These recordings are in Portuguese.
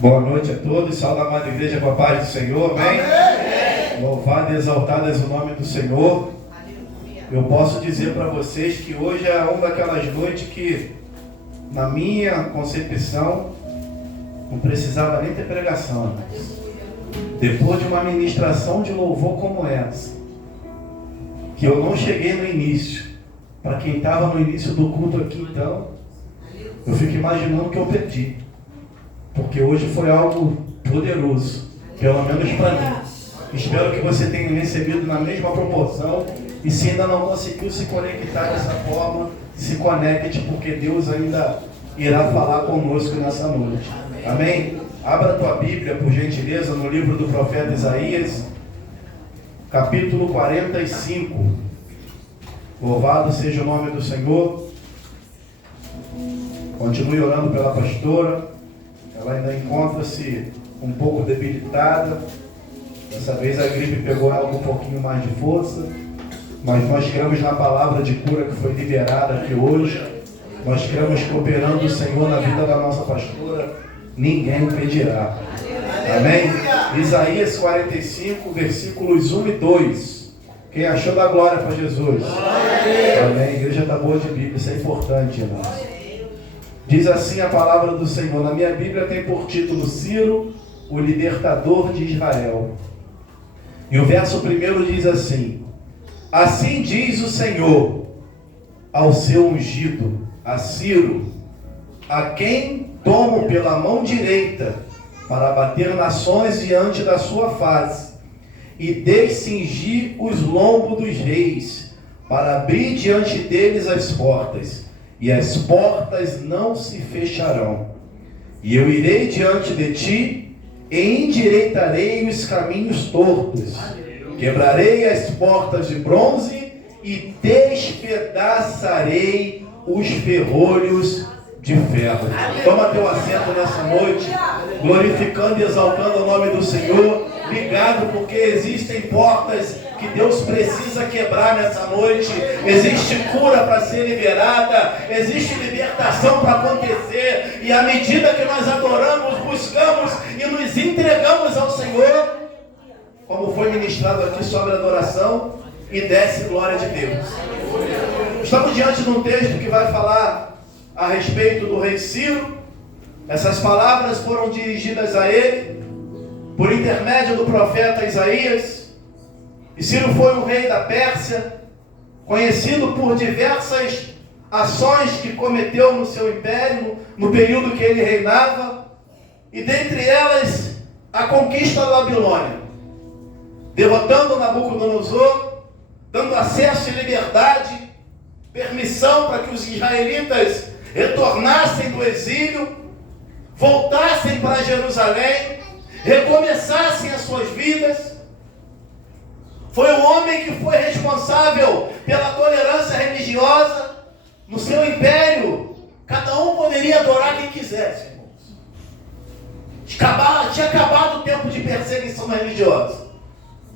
Boa noite a todos, salve a amada igreja com a paz do Senhor, amém? Amém. Louvado e exaltado é o nome do Senhor. Eu posso dizer para vocês que hoje é uma daquelas noites que, na minha concepção, não precisava nem ter pregação. Depois de uma ministração de louvor como essa, que eu não cheguei no início, para quem estava no início do culto aqui então, eu fico imaginando que eu perdi. Porque hoje foi algo poderoso, pelo menos para mim. Espero que você tenha recebido na mesma proporção. E se ainda não conseguiu se conectar dessa forma, se conecte, porque Deus ainda irá falar conosco nessa noite. Amém? Abra a tua Bíblia, por gentileza, no livro do profeta Isaías, capítulo 45. Louvado seja o nome do Senhor. Continue orando pela pastora. Ela ainda encontra-se um pouco debilitada. Dessa vez a gripe pegou ela com um pouquinho mais de força. Mas nós cremos na palavra de cura que foi liberada aqui hoje. Nós cremos que operando o Senhor na vida da nossa pastora, ninguém impedirá. Amém? Isaías 45, versículos 1 e 2. Quem achou da glória para Jesus? Amém? A igreja está boa de Bíblia, isso é importante, irmãos. Diz assim a palavra do Senhor. Na minha Bíblia tem por título Ciro, o libertador de Israel. E o verso primeiro diz assim: assim diz o Senhor ao seu ungido, a Ciro, a quem tomo pela mão direita para bater nações diante da sua face e descingir os lombos dos reis, para abrir diante deles as portas, e as portas não se fecharão. E eu irei diante de ti e endireitarei os caminhos tortos. Quebrarei as portas de bronze e despedaçarei os ferrolhos de ferro. Toma teu assento nessa noite, glorificando e exaltando o nome do Senhor. Ligado, porque existem portas que Deus precisa quebrar nessa noite. Existe cura para ser liberada, existe libertação para acontecer. E à medida que nós adoramos, buscamos e nos entregamos ao Senhor, como foi ministrado aqui sobre adoração, e desce glória de Deus. Estamos diante de um texto que vai falar a respeito do rei Ciro. Essas palavras foram dirigidas a ele por intermédio do profeta Isaías. E Ciro foi um rei da Pérsia, conhecido por diversas ações que cometeu no seu império, no período que ele reinava, e dentre elas a conquista da Babilônia, derrotando Nabucodonosor, dando acesso e liberdade, permissão para que os israelitas retornassem do exílio, voltassem para Jerusalém, recomeçassem as suas vidas. Foi o homem que foi responsável pela tolerância religiosa. No seu império, cada um poderia adorar quem quisesse, irmãos. Tinha acabado o tempo de perseguição religiosa.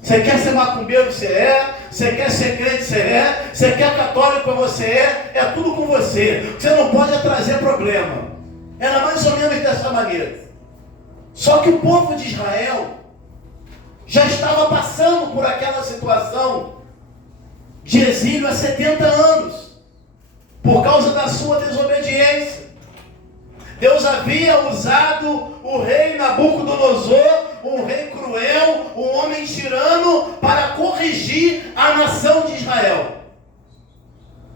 Você quer ser macumbeiro, você é. Você quer ser crente, você é. Você quer católico, você é. É tudo com você. Você não pode trazer problema. Era mais ou menos dessa maneira. Só que o povo de Israel já estava passando por aquela situação de exílio há 70 anos, por causa da sua desobediência. Deus havia usado o rei Nabucodonosor, um rei cruel, um homem tirano, para corrigir a nação de Israel.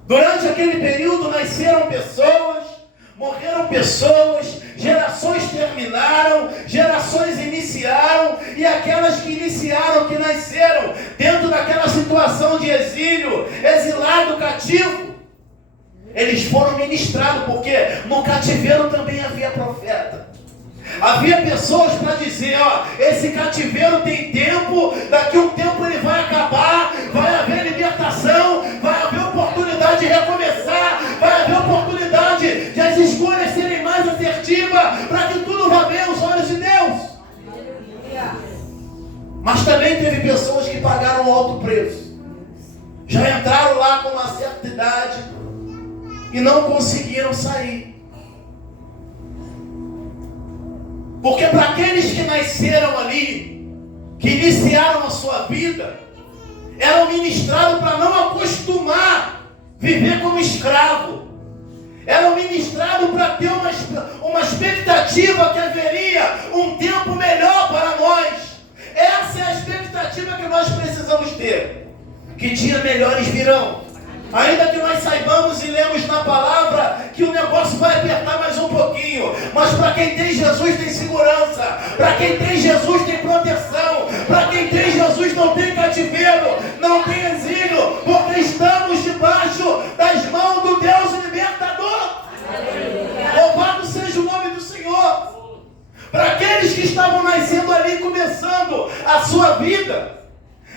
Durante aquele período nasceram pessoas, morreram pessoas, gerações terminaram, gerações iniciaram, e aquelas que iniciaram, que nasceram dentro daquela situação de exílio, exilado, cativo, eles foram ministrados, porque no cativeiro também havia profeta. Havia pessoas para dizer, esse cativeiro tem tempo, daqui a um tempo ele vai acabar, vai haver libertação, vai haver oportunidade de recomeçar, vai haver oportunidade de as escolhas serem mais assertivas, para que tudo vá bem aos olhos de Deus. Mas também teve pessoas que pagaram um alto preço. Já entraram lá com uma certa idade e não conseguiram sair. Porque para aqueles que nasceram ali, que iniciaram a sua vida, eram ministrados para não acostumar viver como escravo. Eram ministrados para ter uma expectativa que haveria um tempo melhor para nós. Essa é a expectativa que nós precisamos ter. Que dias melhores virão. Ainda que nós saibamos e lemos na palavra que o negócio vai apertar mais um pouquinho. Mas para quem tem Jesus tem segurança. Para quem tem Jesus tem proteção. Para quem tem Jesus não tem cativeiro, não tem exílio. Porque estamos debaixo das mãos do Deus libertador. Louvado seja o nome do Senhor. Para aqueles que estavam nascendo ali, começando a sua vida,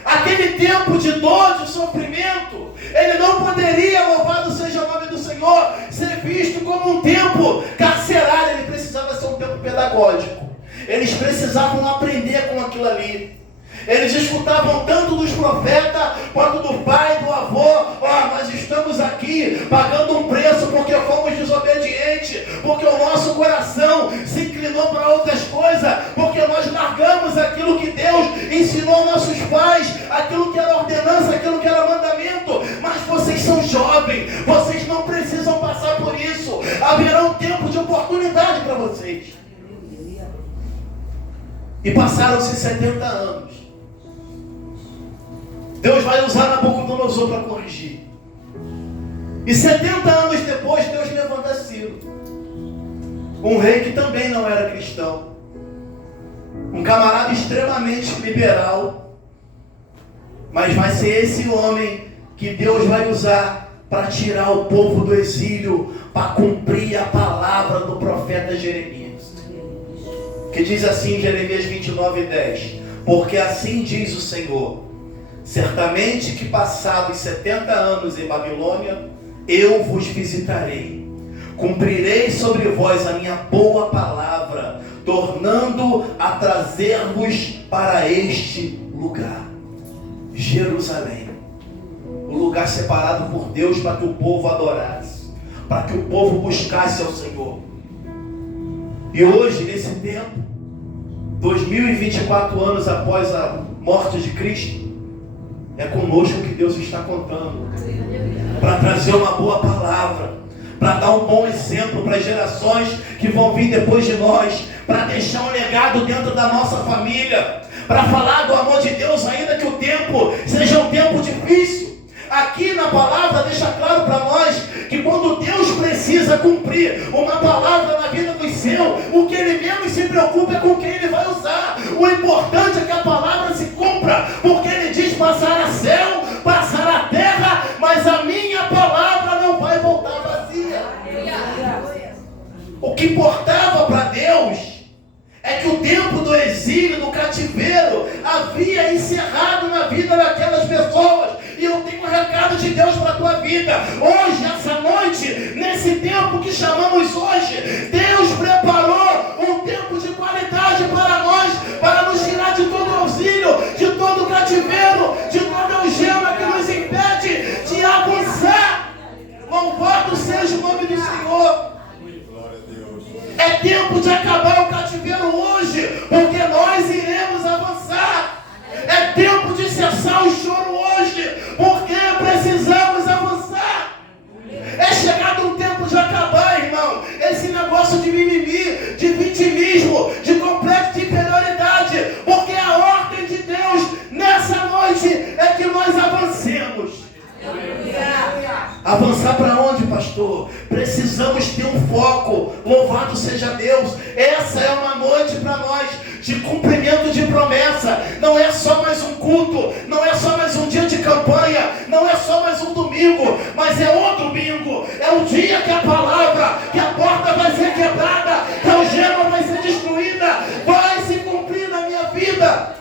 aquele tempo de dor, de sofrimento, ele não poderia, louvado seja o nome do Senhor, ser visto como um tempo carcerário. Ele precisava ser um tempo pedagógico. Eles precisavam aprender com aquilo ali. Eles escutavam tanto dos profetas quanto do pai, do avô. Nós estamos aqui pagando um preço porque fomos desobedientes, porque o nosso coração se inclinou para outras coisas, porque nós largamos aquilo que Deus ensinou aos nossos pais, aquilo que era ordenança, aquilo que era mandamento. Mas vocês são jovens, vocês não precisam passar por isso. Haverá um tempo de oportunidade para vocês. E passaram-se 70 anos. Deus vai usar Nabucodonosor para corrigir. E 70 anos depois, Deus levanta Ciro, um rei que também não era cristão, um camarada extremamente liberal, mas vai ser esse homem que Deus vai usar para tirar o povo do exílio, para cumprir a palavra do profeta Jeremias, que diz assim em Jeremias 29:10: porque assim diz o Senhor: certamente que passados 70 anos em Babilônia, eu vos visitarei. Cumprirei sobre vós a minha boa palavra, tornando a trazer-vos para este lugar, Jerusalém. O lugar separado por Deus para que o povo adorasse, para que o povo buscasse ao Senhor. E hoje, nesse tempo, 2024 anos após a morte de Cristo, é conosco que Deus está contando, para trazer uma boa palavra, para dar um bom exemplo para as gerações que vão vir depois de nós, para deixar um legado dentro da nossa família, para falar do amor de Deus, ainda que o tempo seja um tempo difícil. Aqui na palavra deixa claro para nós que quando Deus precisa cumprir uma palavra na vida dos seus, o que Ele mesmo se preocupa é com quem Ele vai usar. O importante é que a palavra se cumpra, porque Ele diz: passará céu, passará a terra, mas a minha palavra não vai voltar vazia. O que importava para Deus é que o tempo do exílio, do cativeiro, havia encerrado na vida daquelas pessoas. E eu tenho um recado de Deus para a tua vida. Hoje, essa noite, nesse tempo que chamamos hoje, Deus preparou um tempo de qualidade para nós, para nos tirar de todo auxílio, de todo cativeiro, de toda algema que nos impede de avançar. Louvado seja o nome do Senhor. É tempo de acabar o cativeiro hoje, porque nós iremos avançar. É tempo de cessar o choro hoje, porque precisamos avançar. É chegado um tempo de acabar, irmão, esse negócio de mimimi, de vitimismo, de complexo de inferioridade, porque a ordem de Deus nessa noite é que nós avancemos. Avançar para onde, pastor? Precisamos ter um foco. Louvado seja Deus. Essa é uma noite para nós de cumprimento de promessa. Não é só mais um culto, não é só mais um dia de campanha, não é só mais um domingo, mas é outro bingo. É o dia que a palavra, que a porta vai ser quebrada, que a algema vai ser destruída, vai se cumprir na minha vida.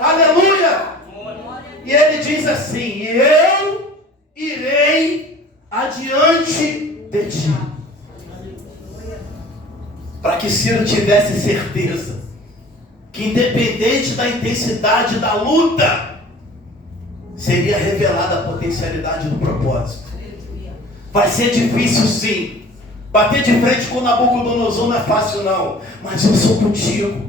Aleluia. E ele diz assim: eu irei adiante de ti. Para que Ciro tivesse certeza que, independente da intensidade da luta, seria revelada a potencialidade do propósito. Vai ser difícil, sim. Bater de frente com Nabucodonosor não é fácil não, mas eu sou contigo.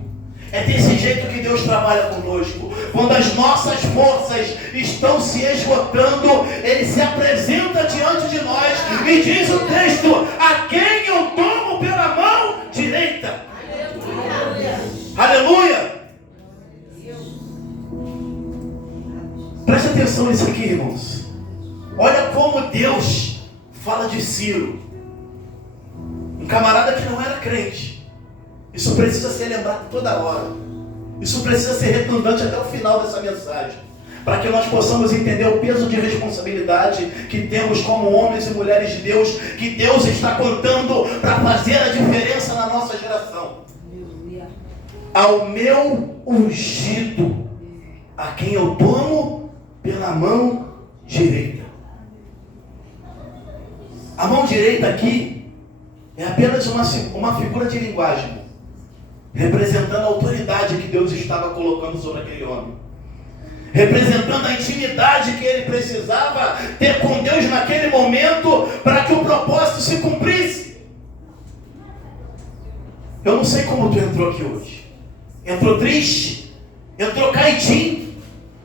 É desse jeito que Deus trabalha conosco. Quando as nossas forças estão se esgotando, Ele se apresenta diante de nós e diz o texto: a quem eu tomo pela mão direita. Aleluia! Preste atenção nisso aqui, irmãos. Olha como Deus fala de Ciro, um camarada que não era crente. Isso precisa ser lembrado toda hora. Isso precisa ser redundante até o final dessa mensagem, para que nós possamos entender o peso de responsabilidade que temos como homens e mulheres de Deus, que Deus está contando para fazer a diferença na nossa geração. Ao meu ungido, a quem eu tomo pela mão direita. A mão direita aqui é apenas uma figura de linguagem, representando a autoridade que Deus estava colocando sobre aquele homem, representando a intimidade que ele precisava ter com Deus naquele momento, para que o propósito se cumprisse. Eu não sei como tu entrou aqui hoje. Entrou triste? Entrou caidinho?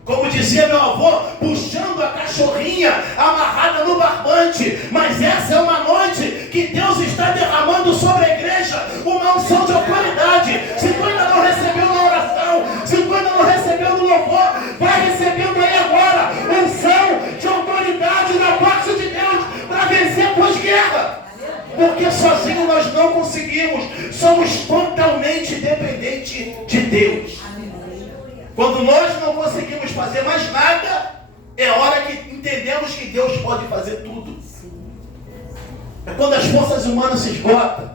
Como dizia meu avô, puxando a cachorrinha amarrada no barbante. Mas essa é uma noite que Deus está derramando sobre a igreja uma unção de autoridade. Se tu ainda não recebeu na oração, se tu ainda não recebeu no louvor, vai recebendo aí agora unção de autoridade da parte de Deus para vencer a pós-guerra. Porque sozinho nós não conseguimos. Somos totalmente dependentes de Deus. Quando nós não conseguimos fazer mais nada, é hora que entendemos que Deus pode fazer tudo. É quando as forças humanas se esgotam.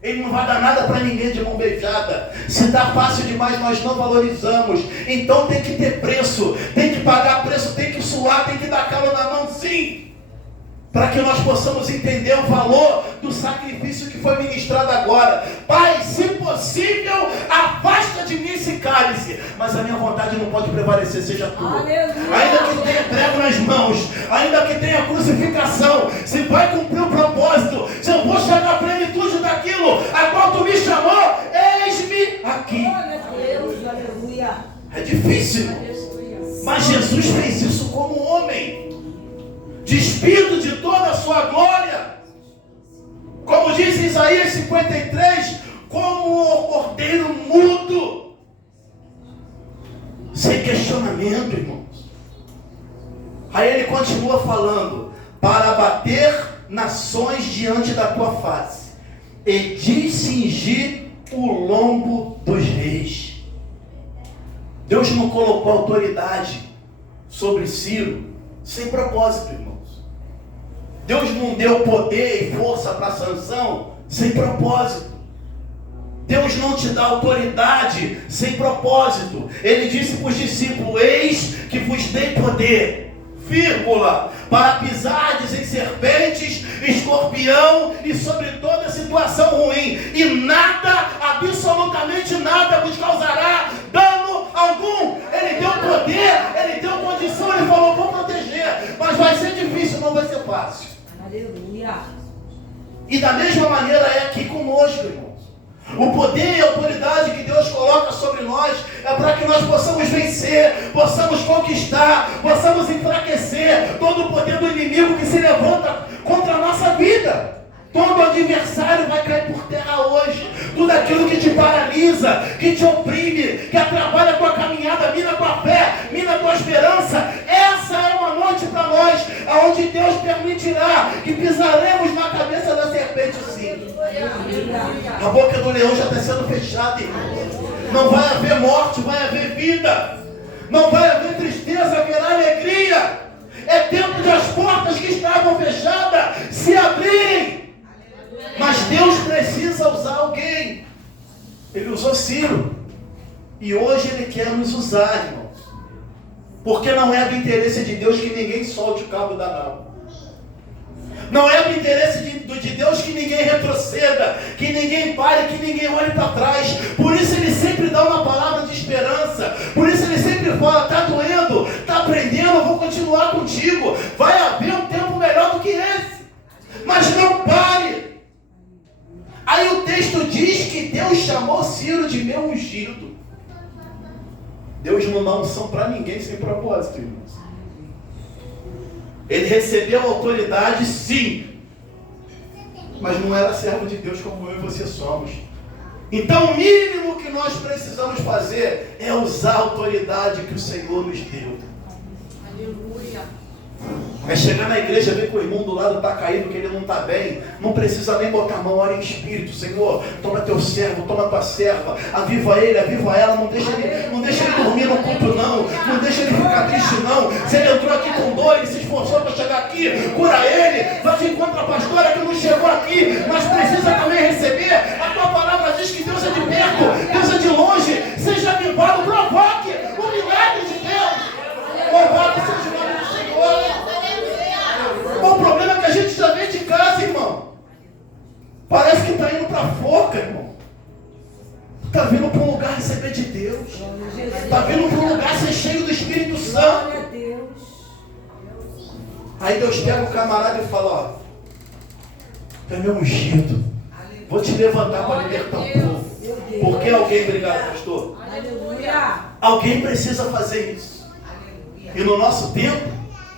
Ele não vai dar nada para ninguém de mão beijada. Se dá fácil demais, nós não valorizamos. Então tem que ter preço, tem que pagar preço, tem que suar, tem que dar calo na mão, sim. Para que nós possamos entender o valor do sacrifício que foi ministrado agora. Pai, se possível, afasta de mim esse cálice, mas a minha vontade não pode prevalecer, seja tua. Ainda que tenha prego nas mãos, ainda que tenha crucificação, se vai cumprir o propósito, se eu vou chegar à plenitude daquilo a qual tu me chamou, eis-me aqui. É difícil, mas Jesus fez isso como homem, despido de toda a sua glória, como diz Isaías 53, como o cordeiro mudo, sem questionamento, irmãos. Aí ele continua falando: para abater nações diante da tua face e cingir o lombo dos reis. Deus não colocou autoridade sobre Ciro sem propósito, irmãos. Deus não deu poder e força para Sansão sem propósito. Deus não te dá autoridade sem propósito. Ele disse para os discípulos: eis que vos dei poder, vírgula, para pisardes em serpentes, escorpião e sobre toda situação ruim, e nada, absolutamente nada, vos causará dano algum. Ele deu poder, ele deu condição, ele falou: vou proteger, mas vai ser difícil, não vai ser fácil. Aleluia. E da mesma maneira é aqui conosco, irmãos. O poder e a autoridade que Deus coloca sobre nós é para que nós possamos vencer, possamos conquistar, possamos enfraquecer todo o poder do inimigo que se levanta contra a nossa vida. Todo adversário vai cair por terra hoje. Tudo aquilo que te paralisa, que te oprime, que atrapalha a tua caminhada, mina a tua fé, mina a tua esperança. Essa é uma noite para nós, onde Deus permitirá que pisaremos na cabeça da serpente, sim. A boca do leão já está sendo fechada, irmãos. Não vai haver morte, vai haver vida. Não vai haver tristeza, haverá alegria. É tempo de as portas que estavam fechadas se abrirem. Mas Deus precisa usar alguém. Ele usou Ciro. E hoje Ele quer nos usar, irmãos. Porque não é do interesse de Deus que ninguém solte o cabo da nau. Não é do interesse de Deus que ninguém retroceda, que ninguém pare, que ninguém olhe para trás. Por isso Ele sempre dá uma palavra de esperança. Por isso Ele sempre fala: está doendo, está aprendendo, eu vou continuar contigo. Vai haver um tempo melhor do que esse. Mas não pare. Deus chamou Ciro de meu ungido. Deus não dá unção para ninguém sem propósito, irmãos. Ele recebeu autoridade, sim, mas não era servo de Deus como eu e você somos. Então o mínimo que nós precisamos fazer é usar a autoridade que o Senhor nos deu. Aleluia. É chegar na igreja, ver que o irmão do lado está caído, que ele não está bem. Não precisa nem botar a mão, ora em espírito. Senhor, toma teu servo, toma tua serva. Aviva ele, aviva ela. Não deixa ele dormir no culto, não. Não deixa ele ficar triste, não. Se ele entrou aqui com dor, ele se esforçou para chegar aqui, cura ele. Vai de encontro a pastora que não chegou aqui, mas precisa também receber. A tua palavra diz que Deus é de perto, Deus é de longe. Seja avivado, provoque o milagre de Deus. Louvado seja o nome do Senhor. O problema é que a gente já vem de casa, irmão. Parece que está indo para a forca, irmão. Está vindo para um lugar receber de Deus. Está vindo para um lugar ser cheio do Espírito Santo. Aí Deus pega o camarada e fala, ó, tu é meu ungido. Vou te levantar para libertar o povo. Por que alguém, obrigado, pastor? Alguém precisa fazer isso. E no nosso tempo,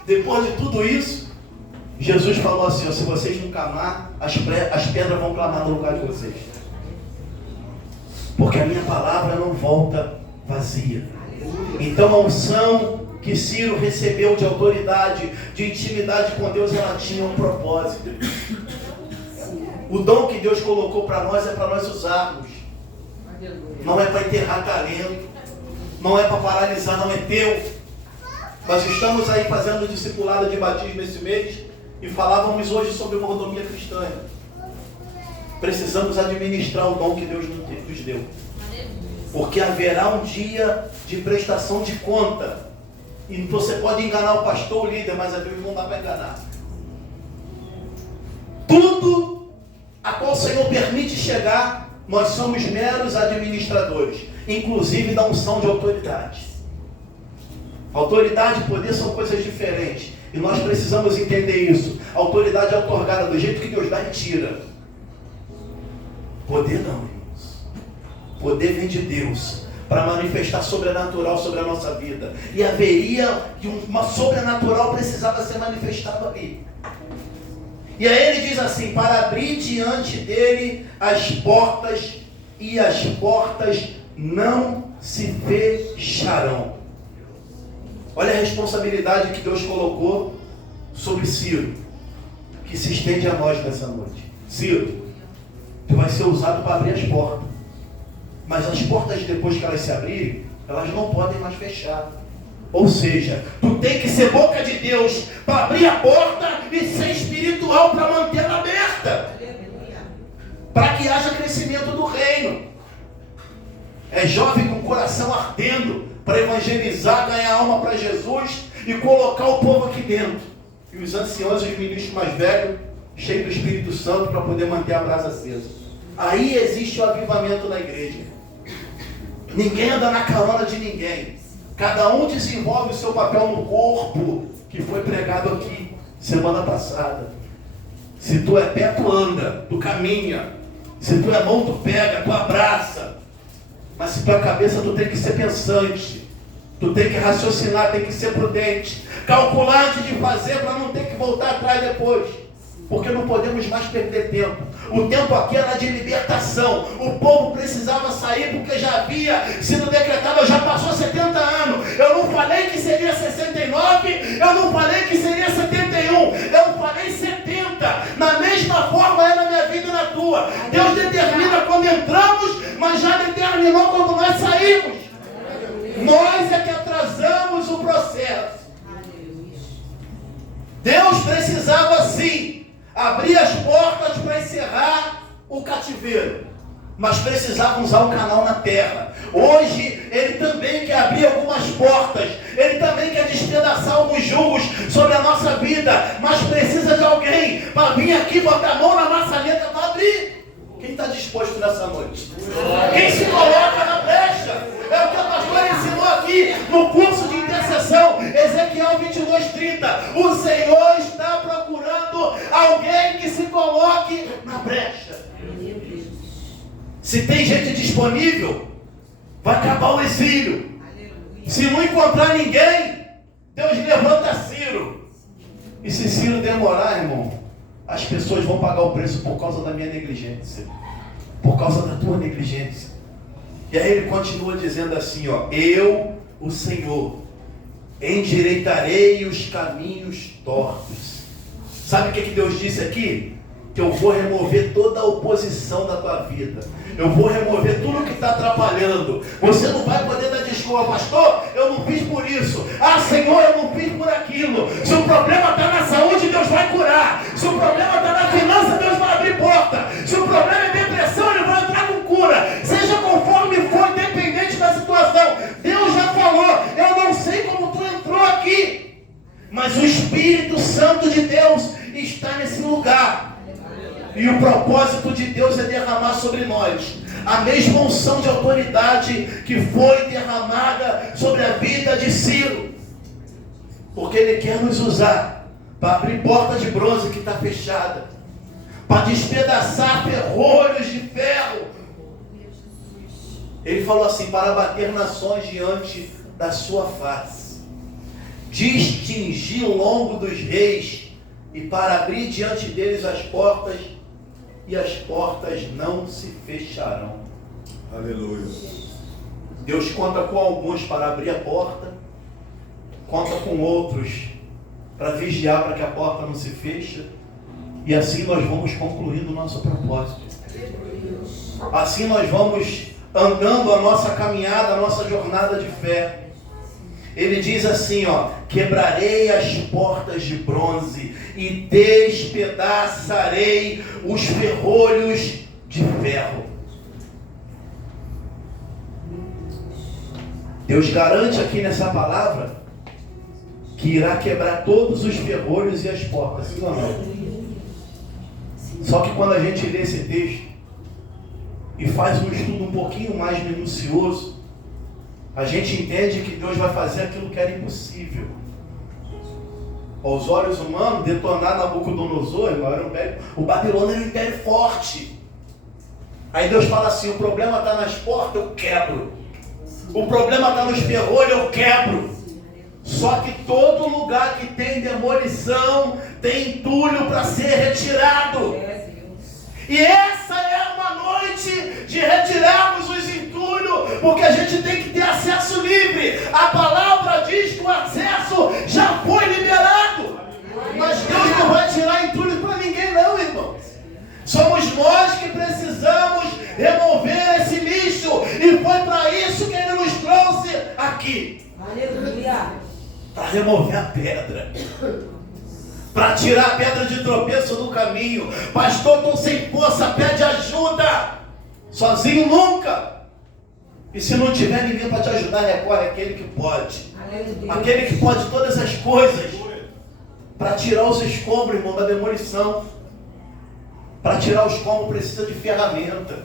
depois de tudo isso, Jesus falou assim, ó, se vocês não clamar, as pedras vão clamar no lugar de vocês. Porque a minha palavra não volta vazia. Então a unção que Ciro recebeu de autoridade, de intimidade com Deus, ela tinha um propósito. O dom que Deus colocou para nós é para nós usarmos. Não é para enterrar talento. Não é para paralisar, não é teu. Nós estamos aí fazendo discipulado de batismo esse mês. E falávamos hoje sobre mordomia cristã. Precisamos administrar o dom que Deus nos deu. Porque haverá um dia de prestação de conta. E você pode enganar o pastor, o líder, mas a Deus não dá para enganar. Tudo a qual o Senhor permite chegar, nós somos meros administradores. Inclusive da unção de autoridade. Autoridade e poder são coisas diferentes. E nós precisamos entender isso. A autoridade é otorgada do jeito que Deus dá e tira. Poder não, irmãos. Poder vem de Deus para manifestar sobrenatural sobre a nossa vida. E haveria que uma sobrenatural precisava ser manifestada ali. E aí ele diz assim, para abrir diante dele as portas, e as portas não se fecharão. Olha a responsabilidade que Deus colocou sobre Ciro, que se estende a nós nessa noite. Ciro, tu vai ser usado para abrir as portas. Mas as portas, depois que elas se abrirem, elas não podem mais fechar. Ou seja, tu tem que ser boca de Deus para abrir a porta e ser espiritual para mantê-la aberta. Para que haja crescimento do reino. É jovem com o coração ardendo para evangelizar, ganhar alma para Jesus e colocar o povo aqui dentro. E os anciãos e os ministros mais velhos, cheios do Espírito Santo, para poder manter a brasa acesa. Aí existe o avivamento na igreja. Ninguém anda na carona de ninguém. Cada um desenvolve o seu papel no corpo, que foi pregado aqui semana passada. Se tu é pé, tu anda, tu caminha. Se tu é mão, tu pega, tu abraça. Mas se tu é cabeça, tu tem que ser pensante. Tu tem que raciocinar, tem que ser prudente. Calculante de fazer para não ter que voltar atrás depois. Porque não podemos mais perder tempo. O tempo aqui era de libertação. O povo precisava sair porque já havia sido decretado, já passou 70 anos. Eu não falei que seria 69, eu não falei que seria 71, eu falei 70. Na mesma forma é na minha vida e na tua. Deus determina quando entramos, mas já determinou quando nós saímos. Nós é que atrasamos o processo. Deus precisava sim abrir as portas para encerrar o cativeiro, mas precisava usar um canal na terra. Hoje Ele também quer abrir algumas portas, Ele também quer despedaçar alguns jugos sobre a nossa vida, mas precisa de alguém para vir aqui, botar a mão na maçaneta para abrir. Quem está disposto nessa noite? Quem se coloca na brecha? É o que a pastora ensinou aqui no curso de intercessão, Ezequiel 22:30. O Senhor está procurando alguém que se coloque na brecha. Se tem gente disponível, vai acabar o exílio. Se não encontrar ninguém, Deus levanta Ciro. E se Ciro demorar, irmão, as pessoas vão pagar o preço por causa da minha negligência, por causa da tua negligência. E aí ele continua dizendo assim, ó: eu, o Senhor, endireitarei os caminhos tortos. Sabe o que Deus disse aqui? Que eu vou remover toda a oposição da tua vida. Eu vou remover tudo que está atrapalhando. Você não vai poder dar desculpa: pastor, eu não fiz por isso. Ah, Senhor, eu não fiz por aquilo. Se o problema está na saúde, Deus vai curar. Se o problema está na finança, Deus vai abrir porta. Se o problema é depressão, Ele vai entrar com cura. Seja conforme for, independente da situação. Deus já falou. Eu não sei como tu entrou aqui, mas o Espírito Santo de Deus está nesse lugar. E o propósito de Deus é derramar sobre nós a mesma unção de autoridade que foi derramada sobre a vida de Ciro. Porque Ele quer nos usar para abrir porta de bronze que está fechada, para despedaçar ferrolhos de ferro. Ele falou assim: para bater nações diante da sua face, distingir o longo dos reis, e para abrir diante deles as portas, e as portas não se fecharão. Aleluia. Deus conta com alguns para abrir a porta, conta com outros para vigiar para que a porta não se feche, e assim nós vamos concluindo o nosso propósito. Assim nós vamos andando a nossa caminhada, a nossa jornada de fé. Ele diz assim, ó: quebrarei as portas de bronze e despedaçarei os ferrolhos de ferro. Deus garante aqui nessa palavra que irá quebrar todos os ferrolhos e as portas, sim ou não? Só que quando a gente lê esse texto e faz um estudo um pouquinho mais minucioso, a gente entende que Deus vai fazer aquilo que era impossível. Aos olhos humanos, detonar Nabucodonosor, o Babilônia era um império forte. Aí Deus fala assim: o problema está nas portas, eu quebro. O problema está nos ferrolhos, eu quebro. Só que todo lugar que tem demolição, tem entulho para ser retirado. E essa é uma noite de retirarmos os entulhos, porque a gente tem que ter acesso livre. A palavra diz que o acesso já foi liberado. Mas Deus não vai tirar entulho para ninguém não, irmãos. Somos nós que precisamos remover esse lixo. E foi para isso que Ele nos trouxe aqui. Aleluia. Para remover a pedra, para tirar a pedra de tropeço do caminho. Pastor, estou sem força, pede ajuda. Sozinho nunca. E se não tiver ninguém para te ajudar, recorre àquele que pode. Aleluia. Aquele que pode todas as coisas. Para tirar os escombros, irmão, da demolição. Para tirar os escombros precisa de ferramenta.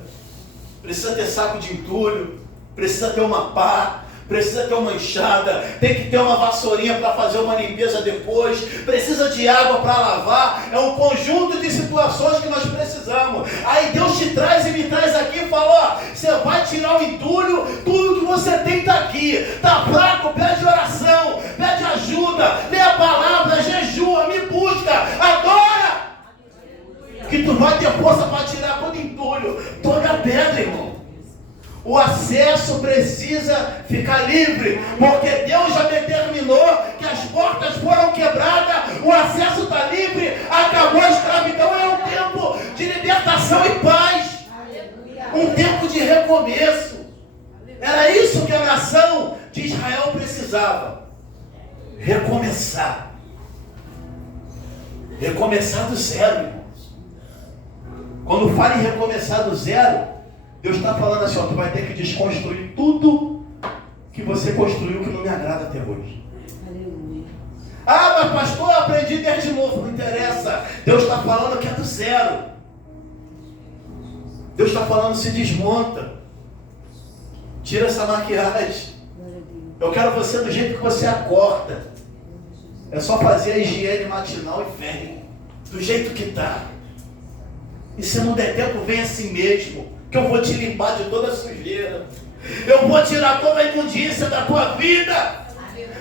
Precisa ter saco de entulho. Precisa ter uma pá. Precisa ter uma enxada, tem que ter uma vassourinha para fazer uma limpeza depois, precisa de água para lavar. É um conjunto de situações que nós precisamos. Aí Deus te traz e me traz aqui e fala: ó, você vai tirar o entulho, tudo que você tem está aqui. Está fraco, pede oração, pede ajuda, lê a palavra, jejua, me busca, adora, que tu vai ter força para tirar todo entulho, toda a pedra, irmão. O acesso precisa ficar livre, porque Deus já determinou que as portas foram quebradas, o acesso está livre, acabou a escravidão, é um tempo de libertação e paz, um tempo de recomeço. Era isso que a nação de Israel precisava: recomeçar do zero, irmãos. Quando fala em recomeçar do zero, Deus está falando assim: ó, tu vai ter que desconstruir tudo que você construiu que não me agrada até hoje. Aleluia. Ah, mas pastor, eu aprendi desde novo. Não interessa. Deus está falando que é do zero. Deus está falando: se desmonta. Tira essa maquiagem. Eu quero você do jeito que você acorda. É só fazer a higiene matinal e vem. Do jeito que está. E se não der tempo, vem assim mesmo. que eu vou te limpar de toda a sujeira. Eu vou tirar toda a imundícia da tua vida.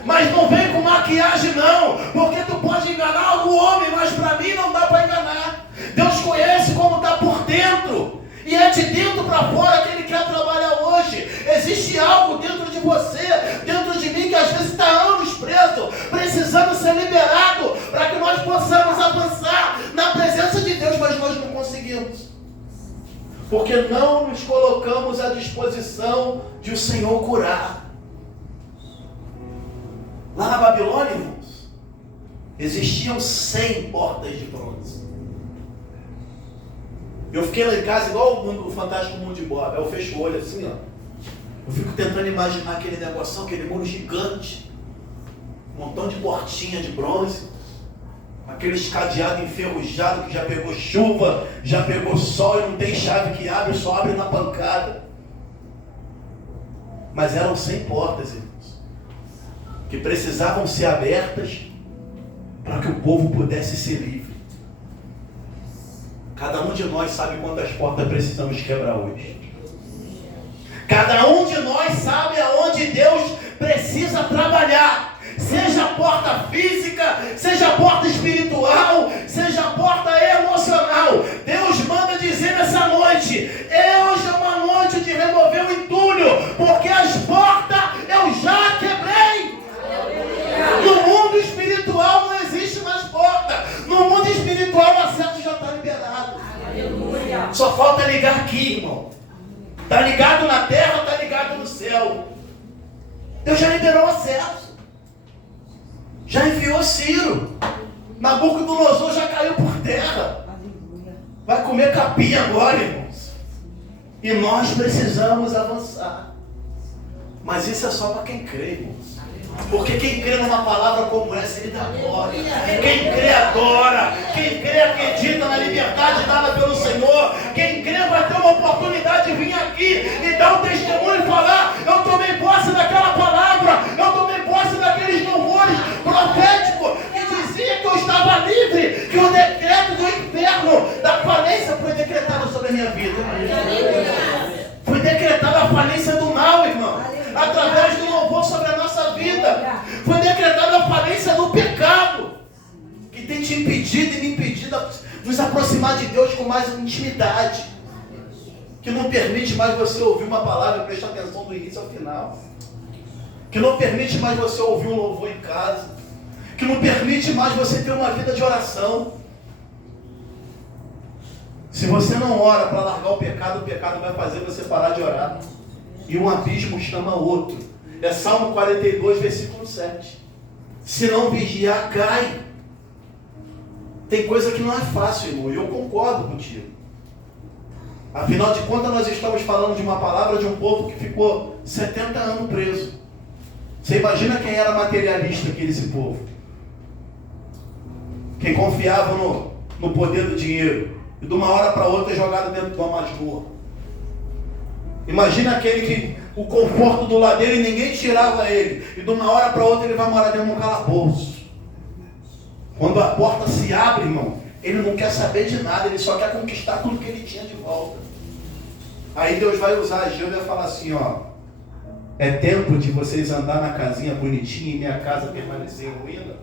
Mas não vem com maquiagem não, porque tu pode enganar o homem, mas para mim não dá para enganar. Deus conhece como está por dentro, e é de dentro para fora que Ele quer trabalhar hoje. Existe algo dentro de você, dentro de mim, que às vezes está anos preso, precisando ser liberado, para que nós possamos avançar na presença de Deus, mas nós não conseguimos, porque não nos colocamos à disposição de o Senhor curar. Lá na Babilônia, irmãos, existiam 100 portas de bronze. Eu fiquei lá em casa igual o Fantástico Mundo de Bob. Eu fecho o olho assim, ó. Eu fico tentando imaginar aquele negócio, aquele muro gigante, um montão de portinha de bronze, aqueles cadeados enferrujados que já pegou chuva, já pegou sol e não tem chave que abre, só abre na pancada. Mas eram 100 portas, irmãos, que precisavam ser abertas para que o povo pudesse ser livre. Cada um de nós sabe quantas portas precisamos quebrar hoje. Cada um de nós sabe aonde Deus precisa trabalhar. Seja a porta física, seja a porta espiritual, seja a porta emocional. Deus manda dizer nessa noite: hoje é uma noite de remover o entulho, porque as portas eu já quebrei. No mundo espiritual não existe mais porta. No mundo espiritual o acesso já está liberado. Aleluia. Só falta ligar aqui, irmão. Está ligado na terra, está ligado no céu. Deus já liberou o acesso. Já enviou Ciro. Nabucodonosor já caiu por terra. Vai comer capim agora, irmãos. E nós precisamos avançar. Mas isso é só para quem crê, irmãos. Porque quem crê numa palavra como essa, ele dá glória. Quem crê adora. Quem crê acredita na liberdade dada pelo Senhor. Quem crê vai ter uma oportunidade de vir aqui e dar um testemunho e falar: eu tomei posse daquela palavra, eu tomei posse daqueles louvores proféticos que dizia que eu estava livre, que o decreto do inferno, da falência, foi decretado sobre a minha vida. Foi decretada a falência do mal, irmão, através do louvor sobre a nossa vida. Foi decretada a falência do pecado, que tem te impedido e me impedido de nos aproximar de Deus com mais intimidade, que não permite mais você ouvir uma palavra e prestar atenção do início ao final, que não permite mais você ouvir um louvor em casa, que não permite mais você ter uma vida de oração. Se você não ora para largar o pecado vai fazer você parar de orar. E um abismo chama outro. É Salmo 42, versículo 7. Se não vigiar, cai. Tem coisa que não é fácil, irmão, e eu concordo contigo. Afinal de contas, nós estamos falando de uma palavra de um povo que ficou 70 anos preso. Você imagina quem era materialista aquele esse povo? Quem confiava no poder do dinheiro. E de uma hora para outra é jogado dentro de uma masmorra. Imagina aquele que o conforto do lado dele ninguém tirava ele. E de uma hora para outra ele vai morar dentro de um calabouço. Quando a porta se abre, irmão, ele não quer saber de nada, ele só quer conquistar tudo que ele tinha de volta. Aí Deus vai usar Ageu e vai falar assim, ó: é tempo de vocês andar na casinha bonitinha e minha casa permanecer em ruína.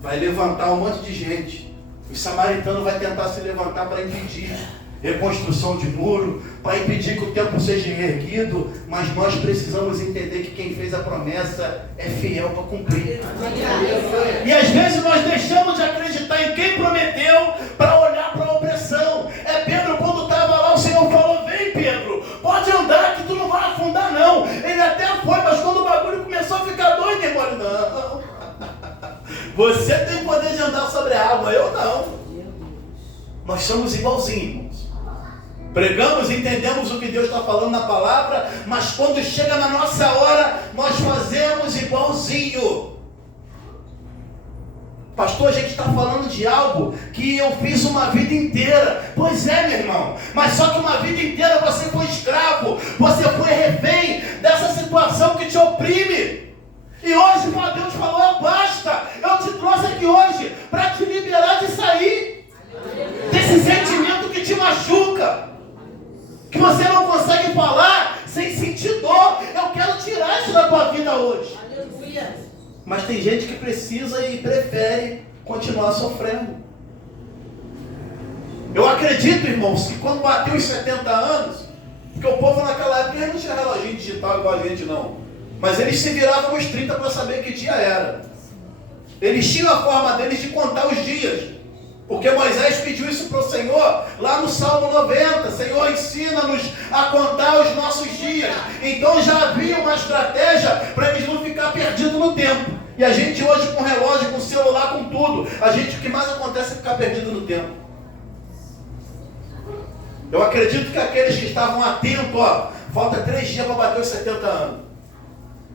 Vai levantar um monte de gente. O samaritano vai tentar se levantar para impedir reconstrução de muro, para impedir que o templo seja reerguido, mas nós precisamos entender que quem fez a promessa é fiel para cumprir. E às vezes nós deixamos de acreditar em quem prometeu para olhar para a opressão. É Pedro, quando estava lá, o Senhor falou: vem Pedro, pode andar que tu não vai afundar não. Ele até foi, mas quando o bagulho começou a ficar doido, irmão, não. Você tem poder de andar sobre a água, eu não. Nós somos igualzinhos, irmãos. Pregamos, entendemos o que Deus está falando na palavra, mas quando chega na nossa hora, nós fazemos igualzinho. Pastor, a gente está falando de algo que eu fiz uma vida inteira. Pois é, meu irmão, mas só que uma vida inteira você foi escravo, você foi refém dessa situação que te oprime. E hoje Deus falou: basta, eu te trouxe aqui hoje para te liberar de sair desse sentimento Mas tem gente que precisa e prefere continuar sofrendo. Eu acredito, irmãos, que quando bateu os 70 anos, porque o povo naquela época não tinha reloginho digital igual a gente não, mas eles se viravam nos 30 para saber que dia era. Eles tinham a forma deles de contar os dias. Porque Moisés pediu isso para o Senhor, lá no Salmo 90, Senhor, ensina-nos a contar os nossos dias. Então já havia uma estratégia para eles não ficar perdidos no tempo. E a gente hoje com relógio, com celular, com tudo, o que mais acontece é ficar perdido no tempo. Eu acredito que aqueles que estavam atentos, falta 3 dias para bater os 70 anos.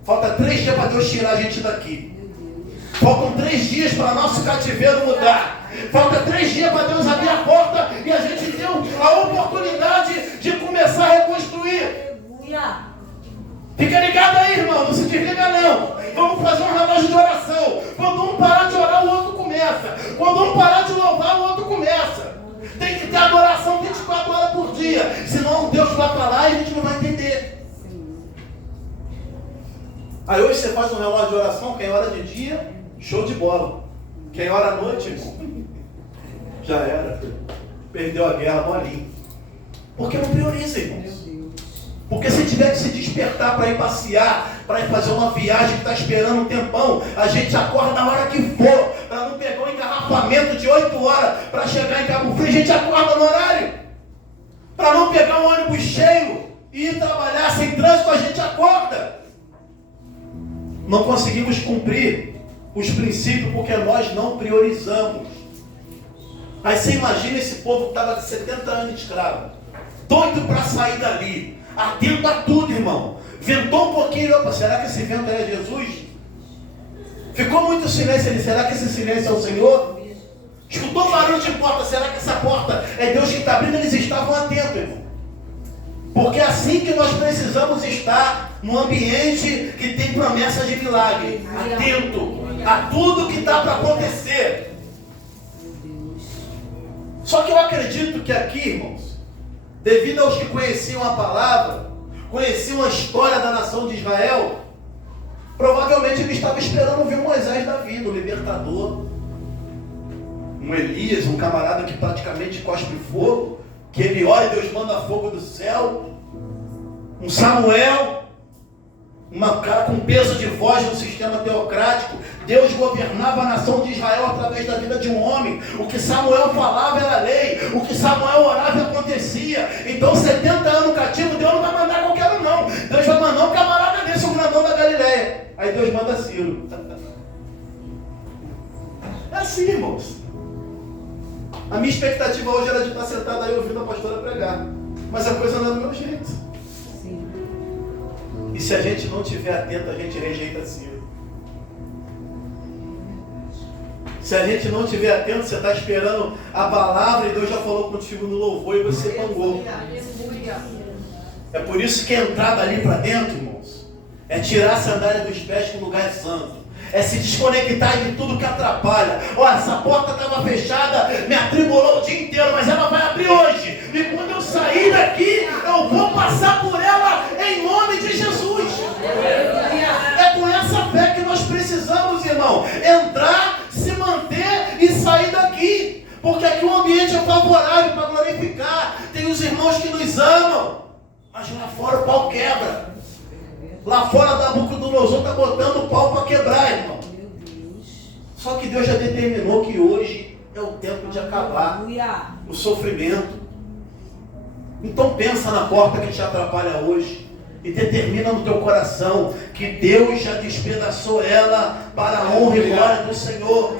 Falta 3 dias para Deus tirar a gente daqui. Faltam 3 dias para nosso cativeiro mudar. Falta 3 dias para Deus abrir a porta e a gente ter a oportunidade de começar a reconstruir. Fica ligado aí, irmão, não se desliga não. Vamos fazer um relógio de oração. Quando um parar de orar, o outro começa. Quando um parar de louvar, o outro começa. Tem que ter adoração 24 horas por dia. Senão Deus vai falar e a gente não vai entender. Aí hoje você faz um relógio de oração, quem ora de dia, show de bola. Quem ora à noite, irmão, já era. Perdeu a guerra, molinho. Porque não prioriza, irmãos. Porque se tiver que se despertar para ir passear, para ir fazer uma viagem que está esperando um tempão, a gente acorda na hora que for, para não pegar um engarrafamento de 8 horas para chegar em Cabo Frio, a gente acorda no horário. Para não pegar um ônibus cheio e ir trabalhar sem trânsito, a gente acorda. Não conseguimos cumprir os princípios porque nós não priorizamos. Aí você imagina esse povo que estava 70 anos de escravo, doido para sair dali, atento a tudo, irmão. Ventou um pouquinho, opa, será que esse vento é Jesus? Ficou muito silêncio ali, será que esse silêncio é o Senhor? Escutou um barulho de porta, será que essa porta é Deus que está abrindo? Eles estavam atentos, irmão. Porque é assim que nós precisamos estar num ambiente que tem promessa de milagre, atento a tudo que está para acontecer. Só que eu acredito que aqui, irmãos, devido aos que conheciam a palavra, conheciam a história da nação de Israel, provavelmente ele estava esperando ver um Moisés da vida, um libertador, um Elias, um camarada que praticamente cospe fogo, que ele ora e Deus manda fogo do céu, um Samuel, um cara com peso de voz no sistema teocrático. Deus governava a nação de Israel através da vida de um homem. O que Samuel falava era lei, o que Samuel orava acontecia. Então 70 anos cativo, Deus não vai mandar qualquer um não. Deus vai mandar um camarada desse, um grandão da Galileia. Aí Deus manda Ciro. É assim, irmãos. A minha expectativa hoje era de estar sentado aí ouvindo a pastora pregar, mas a coisa não é do meu jeito. E se a gente não estiver atento, a gente rejeita Ciro. Se a gente não estiver atento, você está esperando a palavra e Deus já falou contigo no louvor e você pangou. É por isso que a entrada ali para dentro, irmãos, é tirar a sandália dos pés que o lugar é santo. É se desconectar de tudo que atrapalha. Olha, essa porta estava fechada, me atribulou o dia inteiro, mas ela vai abrir hoje. E quando eu sair daqui, eu vou passar por ela em nome de Jesus. É com essa fé que nós precisamos, irmão. Entrar, se manter e sair daqui. Porque aqui o ambiente é favorável para glorificar. Tem os irmãos que nos amam, mas lá fora o pau quebra. Lá fora da boca do Nabucodonosor está botando o pau para quebrar, irmão. Só que Deus já determinou que hoje é o tempo de acabar o sofrimento. Então pensa na porta que te atrapalha hoje e determina no teu coração que Deus já despedaçou ela para a honra e glória do Senhor.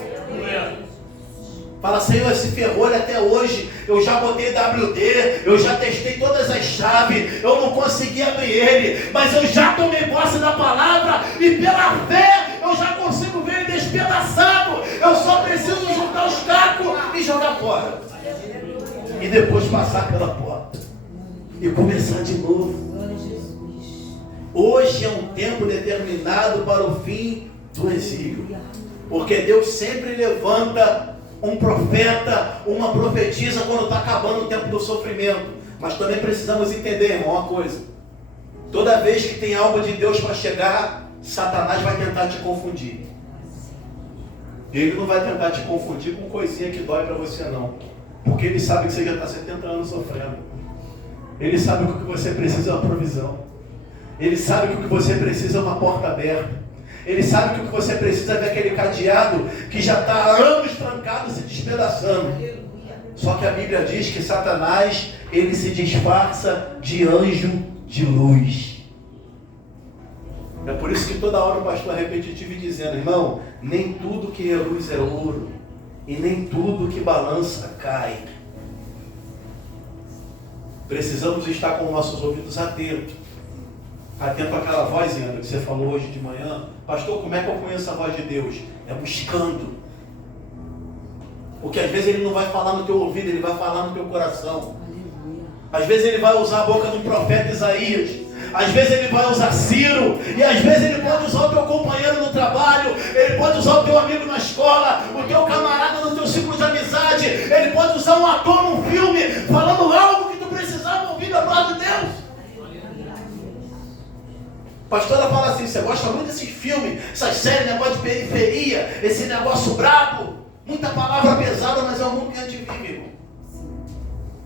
Fala, Senhor, esse ferrolho até hoje, eu já botei WD, eu já testei todas as chaves, eu não consegui abrir ele, mas eu já tomei posse da palavra e pela fé eu já consigo ver ele despedaçado. Eu só preciso juntar os cacos e jogar fora. E depois passar pela porta e começar de novo. Hoje é um tempo determinado para o fim do exílio, porque Deus sempre levanta um profeta, uma profetisa quando está acabando o tempo do sofrimento. Mas também precisamos entender, irmão, uma coisa: toda vez que tem algo de Deus para chegar, Satanás vai tentar te confundir. Ele não vai tentar te confundir com coisinha que dói para você não. Porque ele sabe que você já está 70 anos sofrendo. Ele sabe que o que você precisa é uma provisão. Ele sabe que o que você precisa é uma porta aberta. Ele sabe que o que você precisa é ver aquele cadeado que já está há anos trancado, se despedaçando. Só que a Bíblia diz que Satanás, ele se disfarça de anjo de luz. É por isso que toda hora o pastor é repetitivo e dizendo: irmão, nem tudo que reluz é ouro, e nem tudo que balança cai. Precisamos estar com nossos ouvidos atentos. Atento àquela voz, André, que você falou hoje de manhã. Pastor, como é que eu conheço a voz de Deus? É buscando. Porque às vezes ele não vai falar no teu ouvido, ele vai falar no teu coração. Às vezes ele vai usar a boca do profeta Isaías. Às vezes ele vai usar Ciro. E às vezes ele pode usar o teu companheiro no trabalho. Ele pode usar o teu amigo na escola. O teu camarada no teu ciclo de amizade. Ele pode usar um ator num filme falando algo que tu precisava ouvir da palavra de Deus. A pastora fala assim: você gosta muito desses filmes, essas séries, negócio de periferia, esse negócio brabo, muita palavra pesada, mas é o mundo que a gente vive, irmão.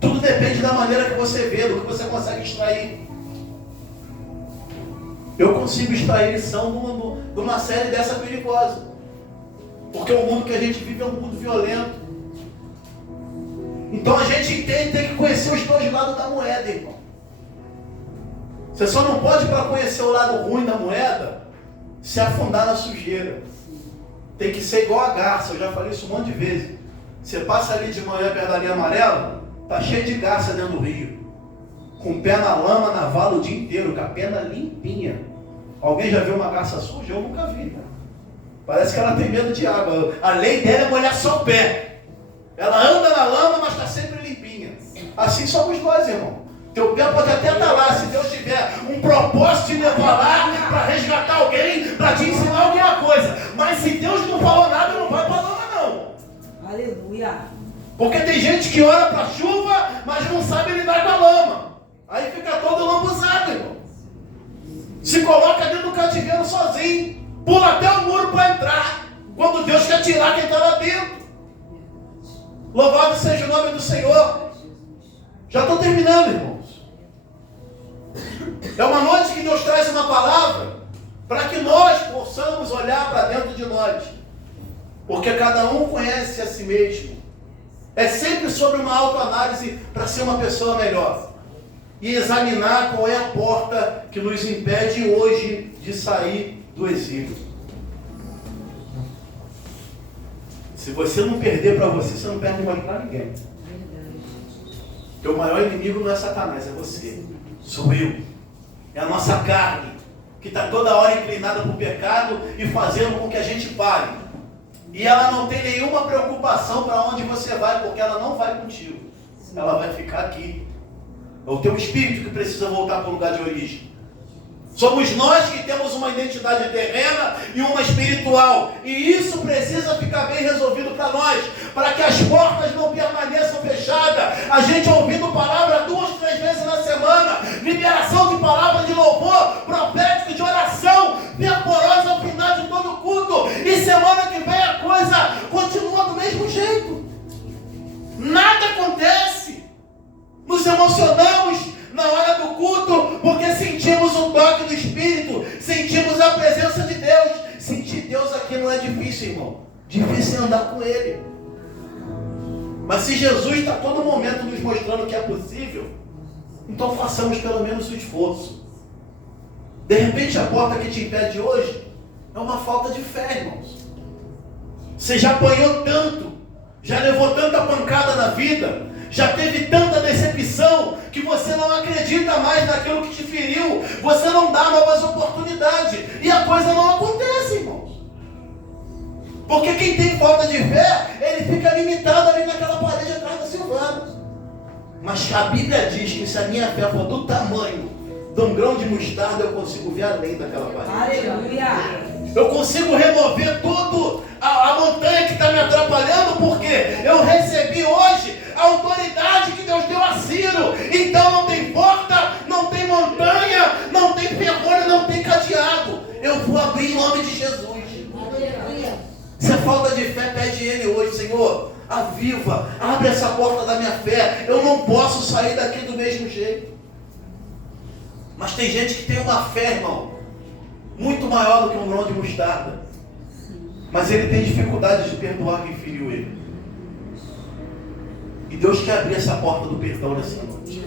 Tudo depende da maneira que você vê, do que você consegue extrair. Eu consigo extrair lição de uma série dessa perigosa, porque o mundo que a gente vive é um mundo violento. Então a gente tem que conhecer os dois lados da moeda, irmão. Você só não pode, para conhecer o lado ruim da moeda, se afundar na sujeira. Tem que ser igual a garça. Eu já falei isso um monte de vezes. Você passa ali de manhã perto da linha amarela, tá cheio de garça dentro do rio, com o pé na lama, na vala o dia inteiro, com a pena limpinha. Alguém já viu uma garça suja? Eu nunca vi, né? Parece que ela tem medo de água. A lei dela é molhar só o pé. Ela anda na lama, mas está sempre limpinha. Assim somos nós, irmão. Teu pé pode até estar lá, se Deus tiver um propósito de levar lá para resgatar alguém, para te ensinar alguma coisa. Mas se Deus não falou nada, não vai para a lama, não. Aleluia. Porque tem gente que ora para a chuva, mas não sabe lidar com a lama. Aí fica todo lambuzado, irmão. Se coloca dentro do cativeiro sozinho, pula até o muro para entrar, quando Deus quer tirar quem está lá dentro. Louvado seja o nome do Senhor. Já estou terminando, irmãos. É uma noite que Deus traz uma palavra para que nós possamos olhar para dentro de nós. Porque cada um conhece a si mesmo. É sempre sobre uma autoanálise para ser uma pessoa melhor. E examinar qual é a porta que nos impede hoje de sair do exílio. Se você não perder para você, você não perde mais para ninguém. Teu maior inimigo não é Satanás, é você. Sou eu. É a nossa carne, que está toda hora inclinada para o pecado e fazendo com que a gente pare. E ela não tem nenhuma preocupação para onde você vai, porque ela não vai contigo. Ela vai ficar aqui. É o teu espírito que precisa voltar para o lugar de origem. Somos nós que temos uma identidade terrena e uma espiritual. E isso precisa ficar bem resolvido para nós, para que as portas não permaneçam fechadas. A gente ouvindo palavra 2, 3 vezes na semana, liberação de palavra de louvor, profético, de oração, fervorosa ao final de todo culto. E semana que vem a coisa continua do mesmo jeito. Nada acontece. Nos emocionamos na hora do culto, porque sentimos o toque do Espírito, sentimos a presença de Deus. Sentir Deus aqui não é difícil, irmão. Difícil é andar com Ele. Mas se Jesus está a todo momento nos mostrando que é possível, então façamos pelo menos o esforço. De repente a porta que te impede hoje é uma falta de fé, irmãos. Você já apanhou tanto, já levou tanta pancada na vida, já teve tanta decepção, que você não acredita mais naquilo que te feriu, você não dá novas oportunidades, e a coisa não acontece, irmãos. Porque quem tem falta de fé, ele fica limitado ali naquela parede atrás da Silvana. Mas a Bíblia diz que se a minha fé for do tamanho de um grão de mostarda, eu consigo ver além daquela parede. Aleluia. Eu consigo remover toda a montanha que está me atrapalhando, porque eu recebi hoje a autoridade que Deus deu a Ciro. Então não tem porta, não tem montanha, não tem ferrolho, não tem cadeado. Eu vou abrir em nome de Jesus. Se é falta de fé, aviva, abre essa porta da minha fé. Eu não posso sair daqui do mesmo jeito. Mas tem gente que tem uma fé, irmão, muito maior do que um grão de mostarda. Mas ele tem dificuldade de perdoar quem feriu ele. E Deus quer abrir essa porta do perdão nessa noite.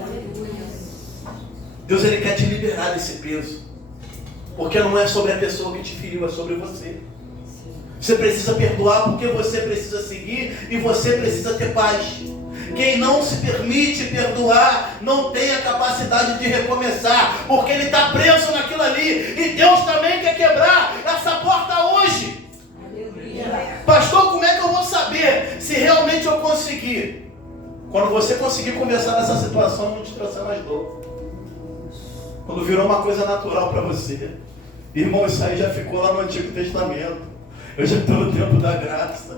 Deus, ele quer te liberar desse peso. Porque não é sobre a pessoa que te feriu, é sobre você. Você precisa perdoar porque você precisa seguir e você precisa ter paz. Quem não se permite perdoar não tem a capacidade de recomeçar, porque ele está preso naquilo ali. E Deus também quer quebrar essa porta hoje. Pastor, como é que eu vou saber se realmente eu conseguir? Quando você conseguir conversar nessa situação, não te trouxer mais dor. Quando virou uma coisa natural para você. Irmão, isso aí já ficou lá no Antigo Testamento. Eu já estou no tempo da graça.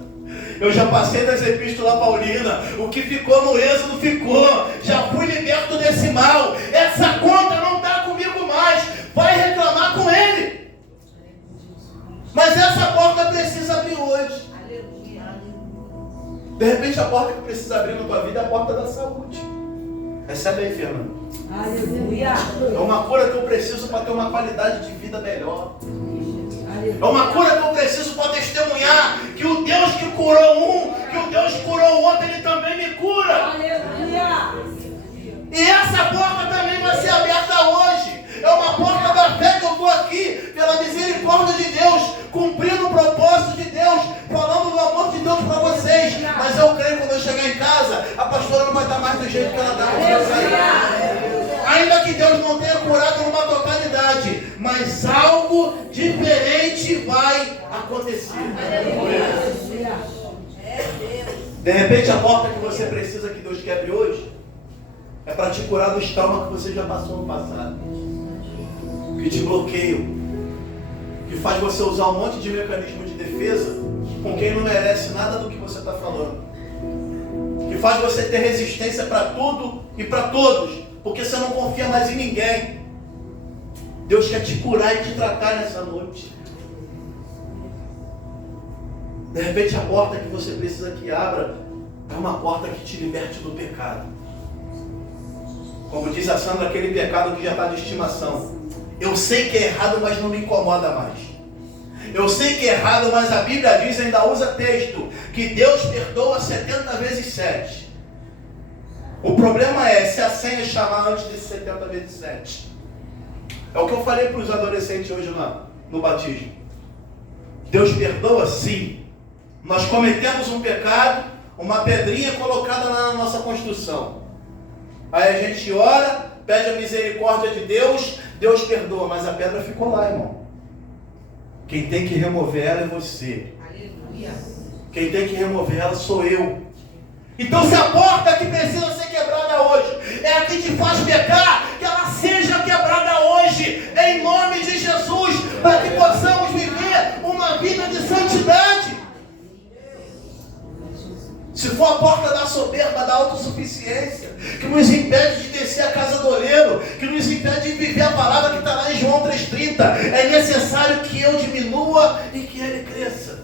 Eu já passei das epístolas paulinas. O que ficou no Êxodo ficou. Já fui liberto desse mal. Essa conta não está comigo mais. Vai reclamar com ele. Mas essa porta precisa abrir hoje. De repente a porta que precisa abrir na tua vida é a porta da saúde. Recebe aí, Fernando. Aleluia. É uma cura que eu preciso para ter uma qualidade de vida melhor. É uma cura que eu preciso para testemunhar que o Deus que curou um, que o Deus que curou o outro, ele também me cura. Aleluia. E essa porta também vai ser aberta hoje. É uma porta da fé que eu estou aqui, pela misericórdia de Deus, cumprindo o propósito de Deus, falando do amor de Deus para vocês. Mas eu creio que quando eu chegar em casa, a pastora não vai estar mais do jeito que ela estava quando eu sair. Ainda que Deus não tenha curado numa totalidade, mas algo diferente vai acontecer. De repente a porta que você precisa que Deus quebre hoje é para te curar dos traumas que você já passou no passado, que te bloqueiam, que faz você usar um monte de mecanismo de defesa com quem não merece nada do que você está falando, que faz você ter resistência para tudo e para todos, porque você não confia mais em ninguém. Deus quer te curar e te tratar nessa noite. De repente a porta que você precisa que abra é uma porta que te liberte do pecado. Como diz a Sandra, aquele pecado que já está de estimação. Eu sei que é errado, mas não me incomoda mais. Eu sei que é errado, mas a Bíblia diz, ainda usa texto, que Deus perdoa 70 vezes 7. O problema é se a senha chamar antes de 70 vezes 7. É o que eu falei para os adolescentes hoje no batismo. Deus perdoa? Sim. Nós cometemos um pecado, uma pedrinha colocada na nossa construção. Aí a gente ora, pede a misericórdia de Deus, Deus perdoa, mas a pedra ficou lá, irmão. Quem tem que remover ela é você. Aleluia. Quem tem que remover ela sou eu. Então se a porta que precisa ser quebrada hoje é a que te faz pecar, que ela seja quebrada hoje, em nome de Jesus, para que possamos viver uma vida de santidade. Se for a porta da soberba, da autossuficiência, que nos impede de descer a casa do oleiro, que nos impede de viver a palavra que está lá em João 3,30, é necessário que eu diminua e que ele cresça,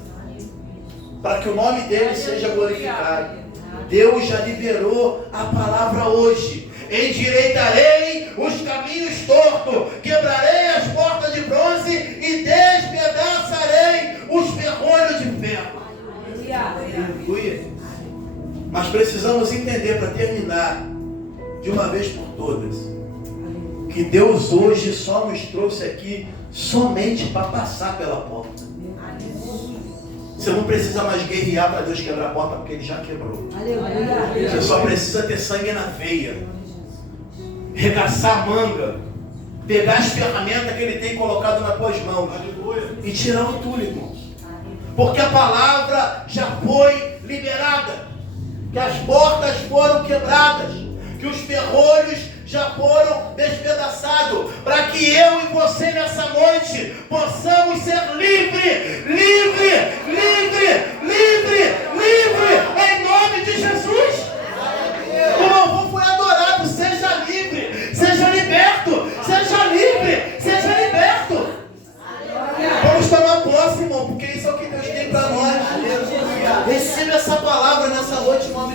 para que o nome dele seja glorificado. Deus já liberou a palavra hoje. Endireitarei os caminhos tortos, quebrarei as portas de bronze e despedaçarei os ferrolhos de ferro. Aleluia. Mas precisamos entender, para terminar, de uma vez por todas, que Deus hoje só nos trouxe aqui somente para passar pela porta. Você não precisa mais guerrear para Deus quebrar a porta, porque Ele já quebrou. Você só precisa ter sangue na veia, regaçar a manga, pegar as ferramentas que Ele tem colocado nas tuas mãos e tirar o entulho, irmão. Porque a palavra já foi liberada, que as portas foram quebradas, que os ferrolhos já foram despedaçados, para que eu e você nessa noite possamos ser livres, em nome de Jesus. O louvor foi adorado, seja livre, seja liberto, seja livre, seja liberto. Vamos tomar posse, irmão, porque isso é o que Deus tem para nós. Receba essa palavra nessa noite, em nome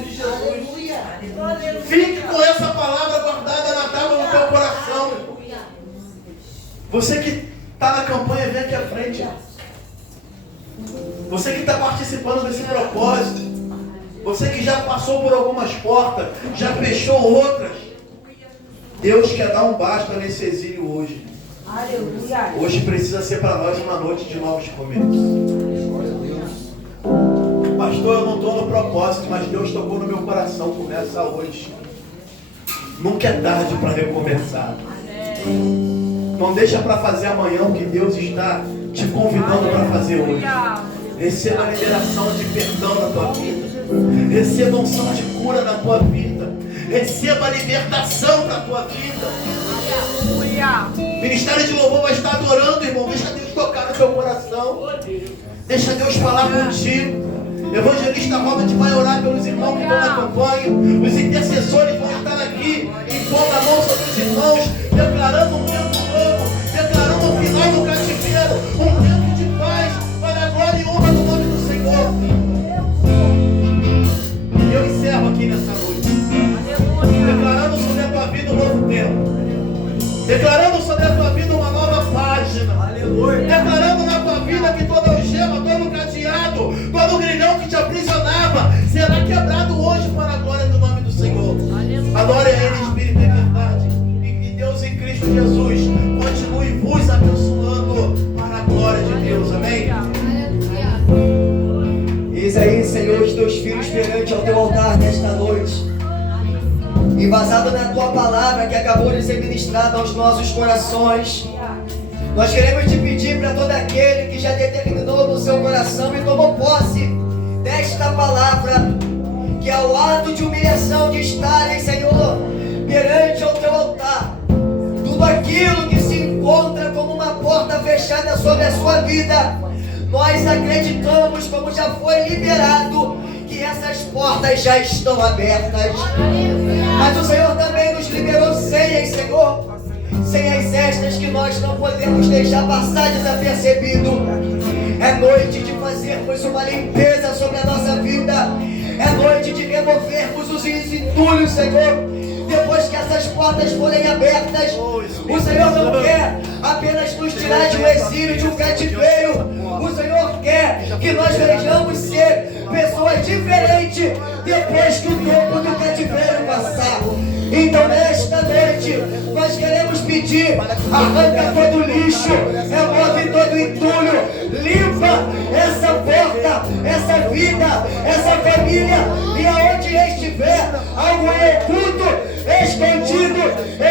Você que está na campanha, vem aqui à frente. Você que está participando desse propósito. Você que já passou por algumas portas, já fechou outras. Deus quer dar um basta nesse exílio hoje. Aleluia. Hoje precisa ser para nós uma noite de novos começos. Pastor, eu não estou no propósito, mas Deus tocou no meu coração. Começa hoje. Nunca é tarde para recomeçar. Não deixa para fazer amanhã o que Deus está te convidando para fazer hoje. Receba a liberação de perdão na tua vida. Receba a unção de cura na tua vida. Receba a libertação para a tua vida. Ministério de louvor vai estar adorando, irmão. Deixa Deus tocar no teu coração. Deixa Deus falar contigo. Evangelista Robert vai orar pelos irmãos que estão na campanha. Os intercessores vão estar aqui, impondo a mão sobre os irmãos, declarando um tempo novo, declarando o final do cativeiro, um tempo de paz, para a glória e honra do nome do Senhor. E eu encerro aqui nessa noite, declarando sobre a tua vida um novo tempo, declarando sobre a tua vida uma nova página, declarando na tua vida que toda algema, todo cadeado, todo grilhão que te aprisionava será quebrado hoje para a glória do nome do Senhor. Adore a Ele em espírito e verdade, e que Deus em Cristo Jesus continue vos abençoando para a glória de Deus. Amém? Eis aí, Senhor, os teus filhos perante ao teu altar nesta noite, embasado na tua palavra que acabou de ser ministrada aos nossos corações. Nós queremos te pedir para todo aquele que já determinou no seu coração e tomou posse desta palavra, que é o ato de humilhação de estarem, Senhor, perante ao teu altar, tudo aquilo que se encontra como uma porta fechada sobre a sua vida, nós acreditamos, como já foi liberado, que essas portas já estão abertas. Mas o Senhor também nos liberou senhas, Senhor, senhas estas que nós não podemos deixar passar desapercebido. É noite de fazermos uma limpeza sobre a nossa vida. É noite de removermos os entulhos, Senhor. Depois que essas portas forem abertas, o Senhor não quer apenas nos tirar de um exílio, de um cativeiro. O Senhor quer que nós vejamos ser pessoas diferentes depois que o tempo do cativeiro passar. Então nesta noite nós queremos pedir: arranca todo o lixo, remove todo o entulho, limpa essa porta, essa vida, essa família, e aonde estiver algo oculto, escondido,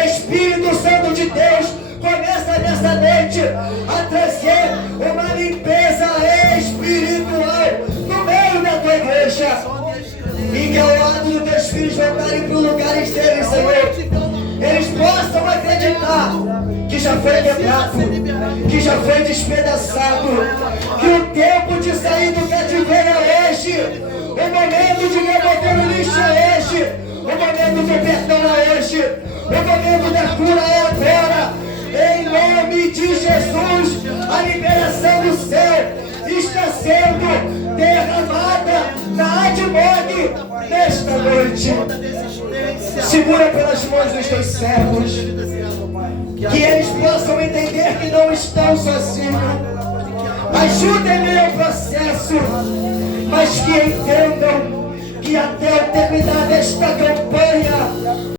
Espírito Santo de Deus começa nessa noite a trazer uma limpeza espiritual no meio da tua igreja. E que ao lado dos teus filhos voltarem para o lugar deles, Senhor, eles possam acreditar que já foi quebrado, que já foi despedaçado, que o tempo de sair do cativeiro é hoje, o momento de remover o lixo é hoje, o momento do perdão é hoje, o momento da cura é agora. Em nome de Jesus, a liberação do céu está sendo derramada na Admog nesta noite. Segura pelas mãos dos teus servos, que eles possam entender que não estão sozinhos. Ajudem-me ao processo, mas que entendam que até o terminar desta campanha